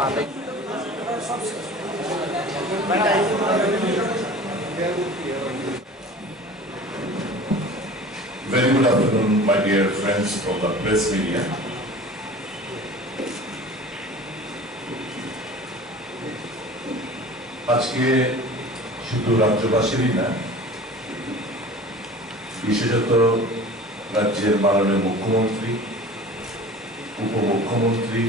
Very good afternoon, my dear friends from the press media. আজকে শুধু রাজ্যবাসীরই না, বিশেষত রাজ্যের মাননীয় মুখ্যমন্ত্রী, উপমুখ্যমন্ত্রী,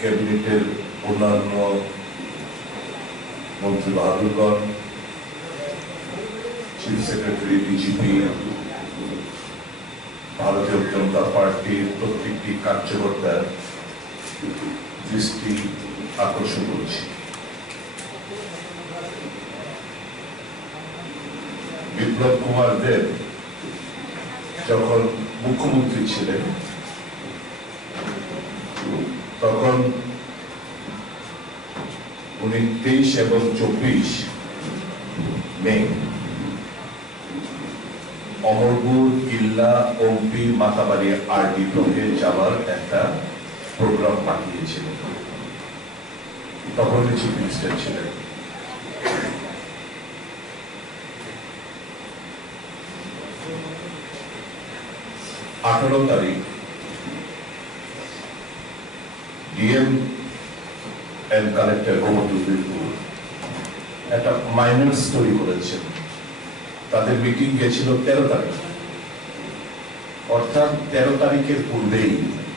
ক্যাবিনেটের অন্যান্য মন্ত্রী বাহাদুরগণ, চিফ সেক্রেটারি, ডিজিপি, ভারতীয় জনতা পার্টির প্রত্যেকটি কার্যকর্তার দৃষ্টি আকর্ষণ করছি। বিপ্লব কুমার দেব যখন মুখ্যমন্ত্রী ছিলেন তখন উনি 23 এবং 24 মে অমরপুর, কিল্লা, ওমপি, মাতাবাড়ি আরডি ব্লকে যাওয়ার একটা প্রোগ্রাম পাঠিয়েছিলেন। তখন চিফ মিনিস্টার ছিলেন। তারিখ ডিএম এন্ড কালেক্টর একটা মাইনর স্টোরি করেছেন। তাদের মিটিং গেছিল 13 তারিখ, অর্থাৎ 13 তারিখের পূর্বেই,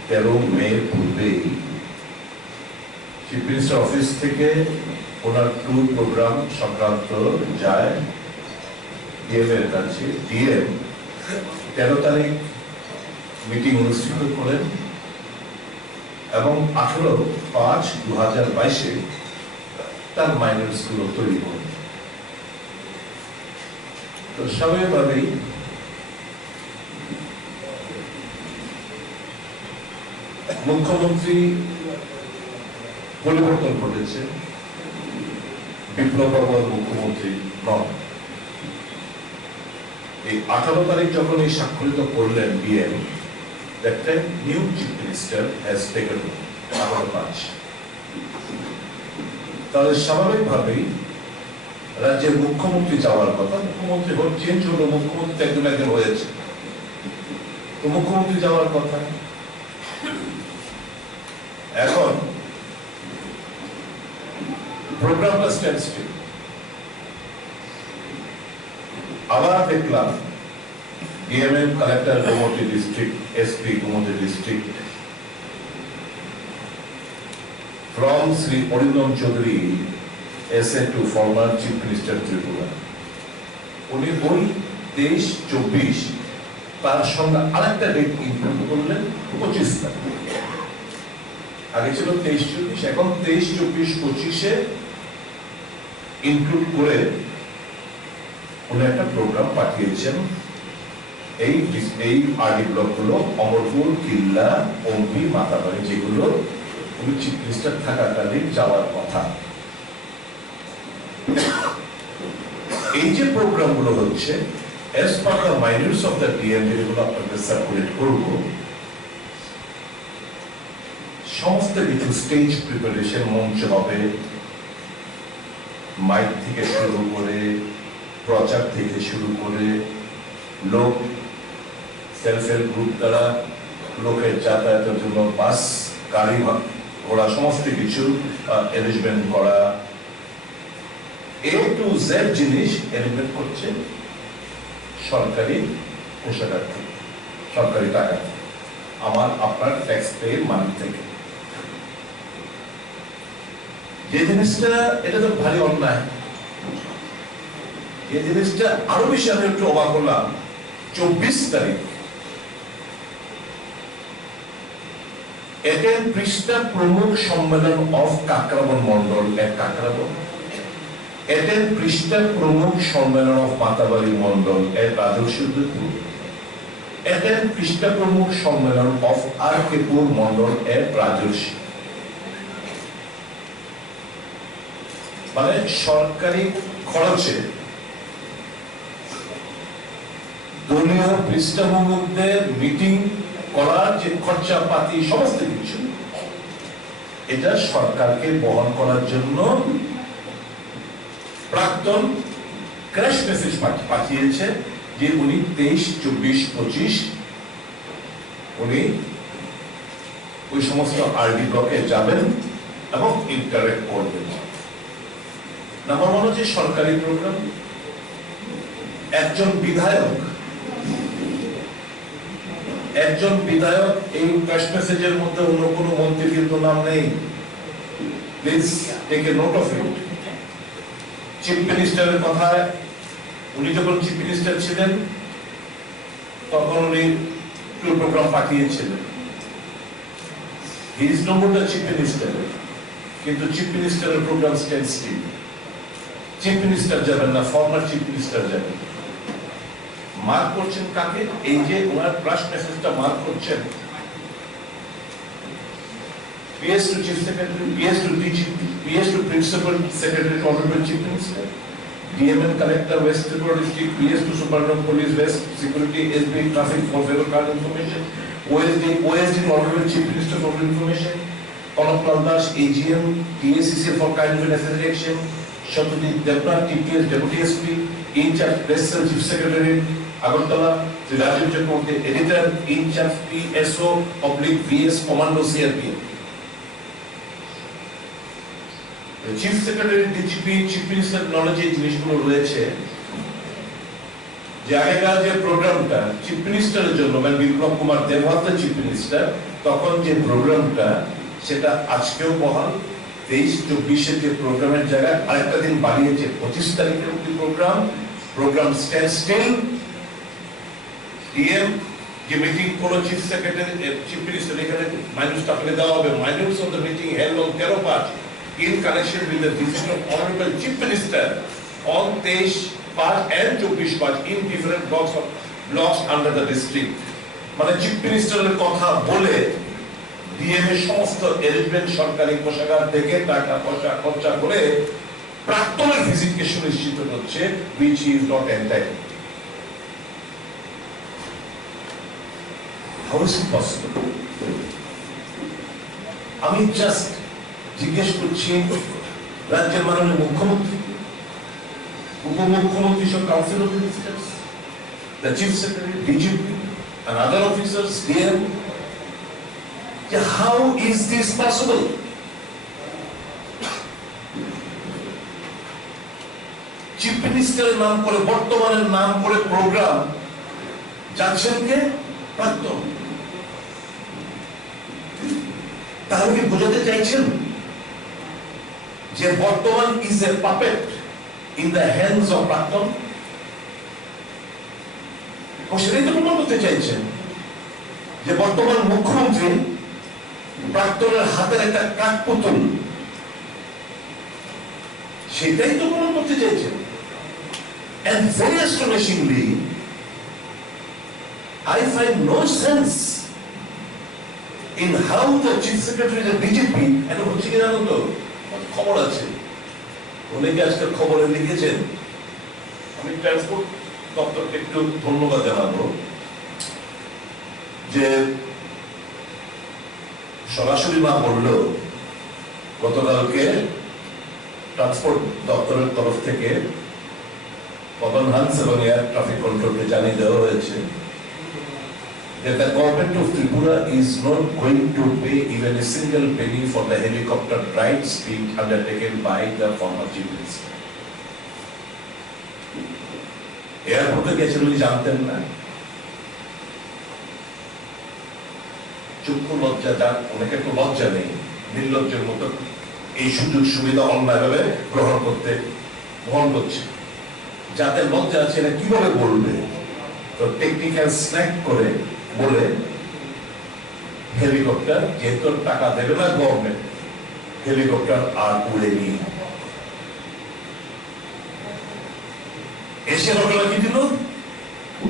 13 মে পূর্বেই চিফ মিনিস্টার অফিস থেকে ওনার ট্যুর প্রোগ্রাম সংক্রান্ত যায় ডিএম এর কাছে। ডিএম 13 তারিখ মিটিং অনুষ্ঠিত করেন এবং 18/5/2022 তার মাইনরস গুলো তৈরি করেন। তো স্বাভাবিকভাবেই মুখ্যমন্ত্রী পরিবর্তন ঘটেছে, বিপ্লব বর্মন মুখ্যমন্ত্রী নন। এই 18 তারিখ যখন এই স্বাক্ষরিত করলেন DM, that time new chief minister has taken 18/5। তাহলে স্বাভাবিকভাবেই রাজ্যের মুখ্যমন্ত্রী যাওয়ার কথা, মুখ্যমন্ত্রী চেঞ্জ হলো, মুখ্যমন্ত্রী একজন হয়েছে, তো মুখ্যমন্ত্রী যাওয়ার কথা। এখন প্রোগ্রামটা স্ট্যান্ড স্টিল। আবার দেখলাম DMM collector Gomati district, SP Gomati district, from Sri Orindam Chaudhary, SA to former Chief Minister Tripura। উনি ওই 23-24 তার সঙ্গে আরেকটা ডেট ইনক্লুড করলেন 25 তারিখ। আগে ছিল 23-24, এখন 23-24-25-এ ইনক্লুড করে উনি একটা প্রোগ্রাম পাঠিয়েছেন। এই আরডি ব্লক গুলো অমরপুর, কিল্লা, ওমপি, মাতাবাড়ি, যেগুলো উনি চিফ মিনিস্টার থাকাকালীন যাওয়ার কথা। এই যে প্রোগ্রাম গুলো হচ্ছে as per the minutes of the DM, যেগুলো আপনাদের সার্কুলেট করব, সমস্ত কিছু স্টেজ প্রিপারেশন, মঞ্চ হবে, মাইক থেকে শুরু করে, প্রচার থেকে শুরু করে, লোক সেলফ হেল্প গ্রুপ দ্বারা লোকের যাতায়াতের জন্য বাস, গাড়ি ঘোড়া, সমস্ত কিছু অ্যারেঞ্জমেন্ট করা, A to Z জিনিস অ্যারেঞ্জমেন্ট করছে সরকারি কোষাগার, সরকারি টাকা, আমার আপনার ট্যাক্স পে মানি থেকে। যে জিনিসটা, এটা তো ভারী অন্যায়। যে জিনিসটা আরো বেশি আমি একটু অবাক হলাম, 24 তারিখ এটেন পৃষ্ঠা প্রমুখ সম্মেলন অফ কাকরাবন মন্ডল এর কাকরাবন, এটেন পৃষ্ঠা প্রমুখ সম্মেলন অফ মাতাবাড়ি মন্ডল এর রাজস্বীপুর, এটেন পৃষ্ঠা প্রমুখ সম্মেলন অফ আর কেপুর মন্ডল এর রাজস্বী। মানে সরকারি খরচে দলীয় পৃষ্ঠভূমিদের মিটিং করার যে খরচাপাতি, সমস্ত কিছু এটা সরকারকে বহন করার জন্য প্রাক্তন ক্র্যাশ মেসেজ পাঠিয়েছে যে উনি 23, 24, 25 উনি ওই সমস্ত আরডি ব্লকে যাবেন এবং ইন্টারেক্ট করবেন। নাম্বার ওয়ান হচ্ছে সরকারি প্রোগ্রাম। একজন বিধায়ক এই ক্র্যাশ মেসেজের মধ্যে অন্য কোনো মন্ত্রীর কিন্তু নাম নেই। Please take a note of it. Chief মিনিস্টারের কথা, উনি যখন চিফ মিনিস্টার ছিলেন তখন উনি ট্যুর প্রোগ্রাম পাঠিয়েছিলেন। He is no more the chief minister, কিন্তু চিফ মিনিস্টারের programme stand still. Chief minister যাবেন না, ফর্মার চিফ মিনিস্টার যাবেন। মার্ক করছেন কাকে? এই যে ওনার ক্র্যাশ মেসেজটা মার্ক করছেন PS to Chief Secretary, PS to DGP, PS to Principal Secretary, Honorable Chief Minister, DMN Collector, West Tripura District, PS to Superintendent Police, West Security, SB Traffic for Federal Card Information, OSD Honorable Chief Minister for Information, Kanak Laldas, AGM, TACC for Crime and Association Action, Shatudip Debnath, TPS Deputy SP, in charge Press Cell Chief Secretary, Agartala, Sri Rajiv Chakraborty, Editor, in charge PSO, Public VS Commando CRPF. Chief secretary, DGP, chief minister নলেজে এই জিনিসগুলো রয়েছে যে আগেকার যে প্রোগ্রামটা chief মিনিস্টারের জন্য, মানে বিপ্লব কুমার দেব চিফ মিনিস্টার, তখন যে প্রোগ্রামটা সেটা আজকেও বহাল। 23, 24 যে প্রোগ্রামের জায়গায় আরেকটা দিন বাড়িয়েছে 25 তারিখের অব্দি প্রোগ্রাম স্ট্যান্ড স্টিল। ডিএম যে মিটিং করলো চিফ সেক্রেটারি, চিফ মিনিস্টার, এখানে মাইনুসটা ফেলে দেওয়া হবে। Minutes of the meeting held on 13/5 in connection with the decision of Honorable Chief Minister on 23/5 and 24/5 in different blocks under the district. মানে chief মিনিস্টারের কথা বলে ডিএম এর সমস্ত এলিমেন্ট সরকারি কোষাগার থেকে টাকা পয়সা খরচা করে প্রাক্তনের ভিজিটকে সুনিশ্চিত হচ্ছে, which is not entitled. How is it possible? আমি জাস্ট জিজ্ঞেস করছি রাজ্যের মাননীয় মুখ্যমন্ত্রী, উপমুখ্যমন্ত্রী সব council of ministers, the chief secretary, DGP and other officers, DM, how is this possible? Chief মিনিস্টারের নাম করে, বর্তমানের নাম করে প্রোগ্রাম যাচ্ছেন কে? প্রাক্তন। তাহলে কি বোঝাতে চাইছেন যে বর্তমান is a puppet in the hands of প্রাক্তন? সেটাই তো প্রমাণ করতে চাইছেন যে বর্তমান মুখ্যমন্ত্রী প্রাক্তনের হাতের একটা কাঠপুতুল, সেটাই তো প্রমাণ করতে চাইছেন। And very astonishingly, I find no sense in how the chief secretary, the DGP, and হচ্ছে কি জানো তো, খবর আছে, অনেকে আজকাল খবরে লিখেছেন। আমি ট্রান্সপোর্ট দপ্তরকে একটু ধন্যবাদ জানাবো যে সরাসরি না বললেও গতকালকে ট্রান্সপোর্ট দপ্তরের তরফ থেকে পবন হান্স এবং এয়ার ট্রাফিক কন্ট্রোলকে জানিয়ে দেওয়া হয়েছে that the government of Tripura is not going to pay even a single penny for the helicopter rides being undertaken by the former chief minister. এয়ারপোর্টে গেছেন উনি জানতেন না? চক্ষু লজ্জা, যার অনেকের তো লজ্জা নেই, নির্লজ্জের মতো এই সুযোগ সুবিধা অন্যায়ভাবে গ্রহণ করছে। যাদের লজ্জা আছে এরা কিভাবে বলবে? তো টেকনিক্যাল স্ন্যাক করে বলে হেলিকপ্টার, যেহেতু টাকা দেবে না গভর্নমেন্ট, হেলিকপ্টার আর উড়েনি। এসে ঘটনা কি দিল?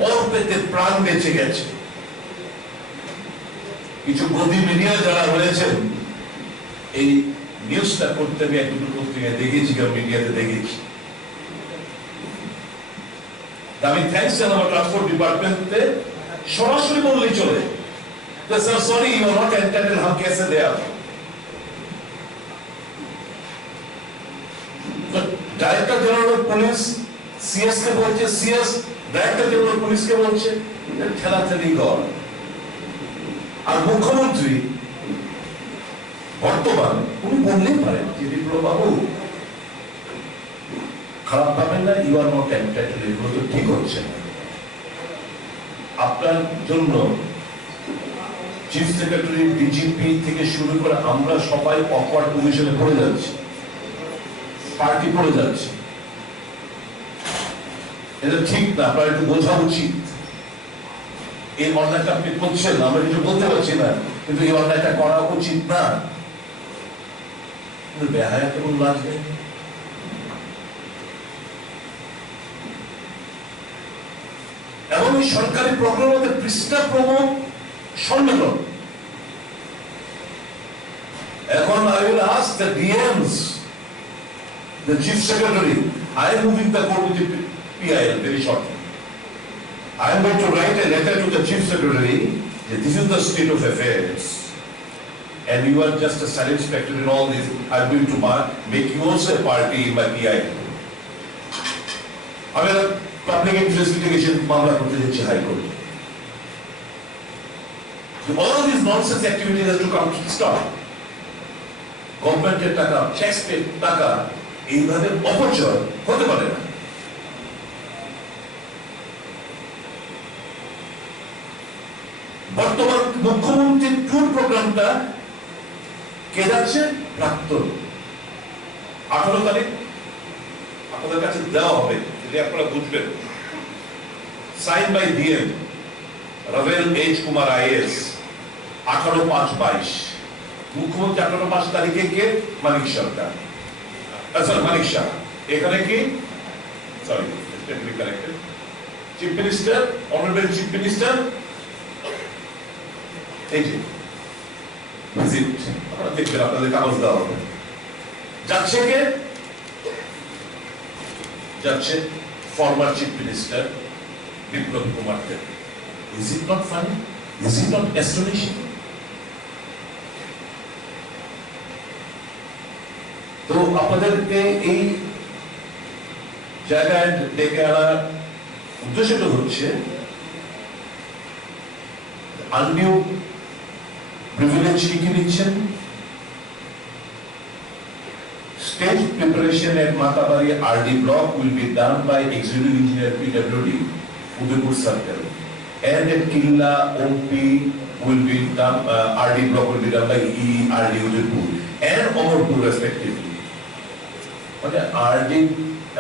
অল্পেতে প্রাণ বেঁচে গেছে। কিছু গদি মিডিয়া যারা রয়েছেন, এই নিউজটা করতে আমি এক দুটো পত্রিকায় দেখেছি, মিডিয়াতে দেখেছি। আমি থ্যাঙ্কস জানাবো ট্রান্সপোর্ট ডিপার্টমেন্টে, সরাসরি বললেই চলে, sir sorry you are not entitled, হাম कैसे दे आप? Director general of police CS কে বলছে, CS director general of police কে বলছে, ঠেলাঠেলি কর। আর মুখ্যমন্ত্রী বর্তমান উনি বললেই পারেন যে বিপ্লব বাবু খারাপ পাবেন না, ইউ আর নট এন্টাইটেলড, এগুলো তো ঠিক হচ্ছে না। আপনার জন্য চিফ সেক্রেটারি, ডিজিপি থেকে শুরু করে আমরা সবাই অকওয়ার্ড পজিশনে পড়ে যাচ্ছি, পার্টি পড়ে যাচ্ছে। এটা ঠিক না, আপনার একটু বোঝা উচিত। এই অন্যায়টা আপনি করছেন, আমরা কিছু বলতে পারছি না, কিন্তু এই অন্যায়টা করা উচিত না। কিন্তু বেহায়া কেমন লাগবে। এবং এই সরকারি প্রোগ্রামে পৃষ্ঠা প্রমুখ সম্মেলন। এখন I will ask the DMs, the Chief Secretary, I am moving the code with the PIL very shortly. I am going to write a letter to the Chief Secretary that this is the state of affairs and you are just a silent spectator in all this. I am going to make you also a party in my PIL. I mean, public interest litigation মামলা করতে যাচ্ছে হাইকোর্টে। All these nonsense activities have to come to stop. গভর্নমেন্টের টাকা, ট্যাক্সপের টাকা এইভাবে অপচয় হতে পারে না। বর্তমান মুখ্যমন্ত্রীর ট্যুর প্রোগ্রামটা কে যাচ্ছে? প্রাক্তন। 18 তারিখ আপনাদের কাছে দেওয়া হবে, যদি আপনারা বুঝবেন। সাইন বাই ডিএম রভেল এইচ কুমার আইএস, 18/5/22। মুখ্যমন্ত্রী 18/5 তারিখে কে? মানিক সরকার, সরি মানিক শাহ। এখানে কি? Sorry, corrected. Chief minister, honourable chief minister, এই যে ভিজিট আপনারা দেখবেন, আপনাদের কাগজ দেওয়া হবে। যাচ্ছে কে? যাচ্ছে former chief minister Biplab Kumar Deb. Is it not funny? Is it not astonishing? তো আপনাদেরকে এই জায়গায় ডেকে আনার উদ্দেশ্যটা হচ্ছে আনডিউ প্রিভিলেজ কি কি নিচ্ছেন। Stage preparation at Matabari RD block will be done by Executive Engineer PWD, Udaypur Circle, and at Killa OP will be done, RD block will be done by RD Udaypur and Amarpur respectively. মানে RD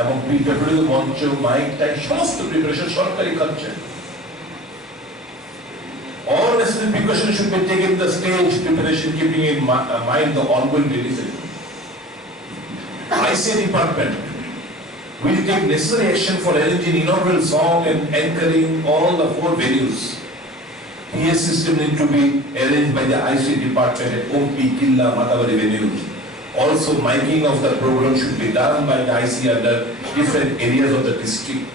এবং PWD মঞ্চ, mic, টাই সমস্ত preparation সরকারি খরচে। All necessary precautions should be taken in the stage preparation, keeping in mind the ongoing releases. ICA department will take necessary action for arranging inaugural song and anchoring all the 4 venues. PA system need to be arranged by the ICA department at OP, Killa, Matabari venues. Also, miking of the program should be done by the ICA under different areas of the district.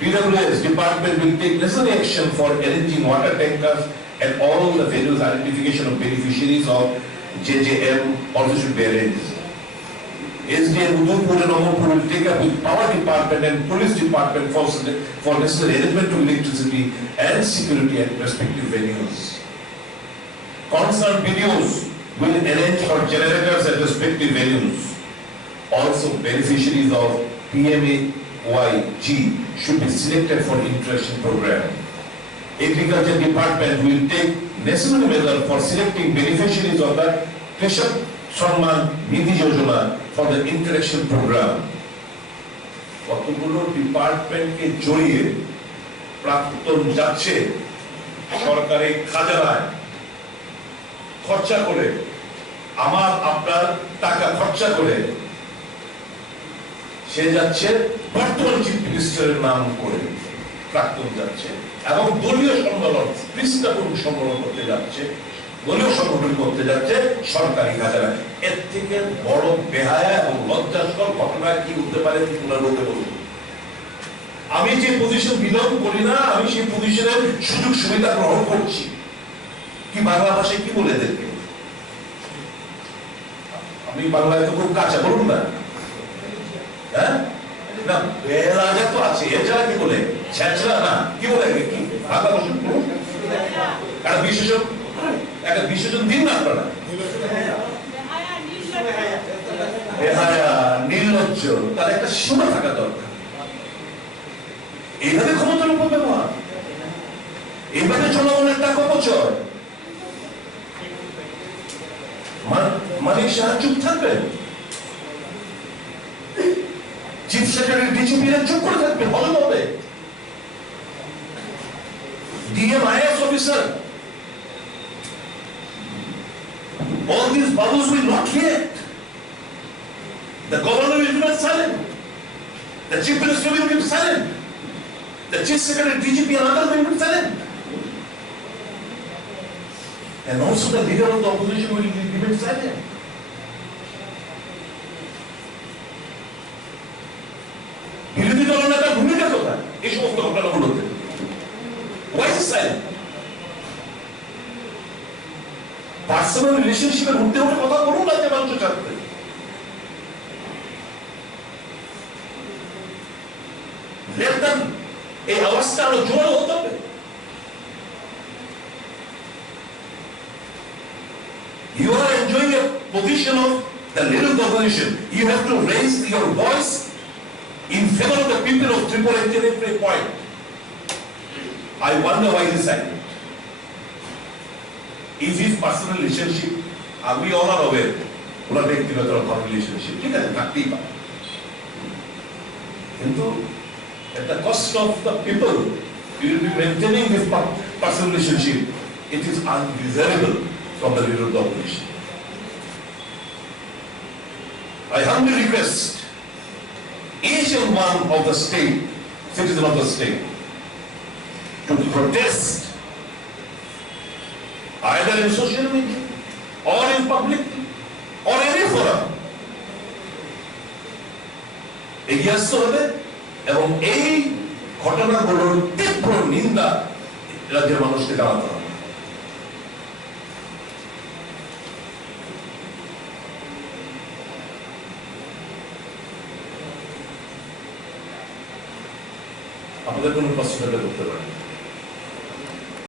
DWS department will take necessary action for arranging water tankers at all the venues. Identification of beneficiaries of JJM also should be arranged. SDM Udaypur and Amarpur will take up with power department and police department for necessary arrangement to electricity and security at respective venues. Concerned videos will arrange for generators at respective venues. Also, beneficiaries of PMAYG should be selected for interaction program. Agriculture department will take necessary measures for selecting beneficiaries of the Krishak Samman Nidhi Yojana for the interaction program. কতগুলো ডিপার্টমেন্টকে জড়িয়ে প্রাক্তন যাচ্ছে সরকারি খাজানায় খরচা করে, আমার আপনার টাকা খরচা করে সে যাচ্ছে বর্তমান চিফ মিনিস্টারের নাম করে প্রাক্তন যাচ্ছে এবং দলীয় সম্মেলন, পৃষ্ঠাপূর্ণ সম্মেলন করতে যাচ্ছে, দলীয় সংগঠন করতে যাচ্ছে সরকারি খাজানায়। এর থেকে বড় বেহায়া এবং লজ্জাস্কর ঘটনা কি হতে পারে? লোকে বলুন। আমি যে পজিশন বিলং করি না, আমি সেই পজিশনের সুযোগ সুবিধা গ্রহণ করছি। কি বাংলা ভাষায় কি বলে এদেরকে? আমি বাংলায় তো খুব কাঁচা, বলুন না। হ্যাঁ না বেলাজা তো আছে এছাড়া কি বলে ছেঁচড়া না কি বলে কি ভাগা বসুন একটা বিশেষণ দিন না আপনারা বেহায়া নির্লজ্জ তার একটা সীমা থাকা দরকার এইভাবে ক্ষমতার অপব্যবহার এইভাবে জনগণের টাকা অপচয় মালিক সাহেব চুপ থাকবেন চিফ সেক্রেটারি ডিজিপিরা চুপ করে থাকবে হজম হবে DM IAS officer all these bubbles will not react. The governor will remain silent. The chief minister will keep silent. The chief secretary, DGP and others will keep silent. And also the leader of the opposition will remain silent. বিরোধী দল নেতার ভূমিকা কোথায় এই সমস্ত ঘটনাগুলোতে? Why is he silent? Personal রিলেশনশিপের মধ্যে উঠে কথা বলুন না যে মানুষের সাথে let them এই অবস্থা আরো জোরালো হতে হবে you are enjoying a position of the leader of the opposition you have to raise your voice in favor of the people of Tripura at every point I wonder why he is silent is his personal relationship are we all are aware ওনার ব্যক্তিগত relationship ঠিক আছে থাকতেই পারে কিন্তু at the cost of the people you will be maintaining this personal relationship it is undesirable from the leader of the opposition I humbly request each and one of the state citizen of the state to protest either in social media or in public or any forum এগিয়ে আসতে হবে এবং এই ঘটনাগুলোর তীব্র নিন্দা রাজ্যের মানুষকে জানাতে হবে আপনাদের কোনো প্রশ্ন করতে পারেন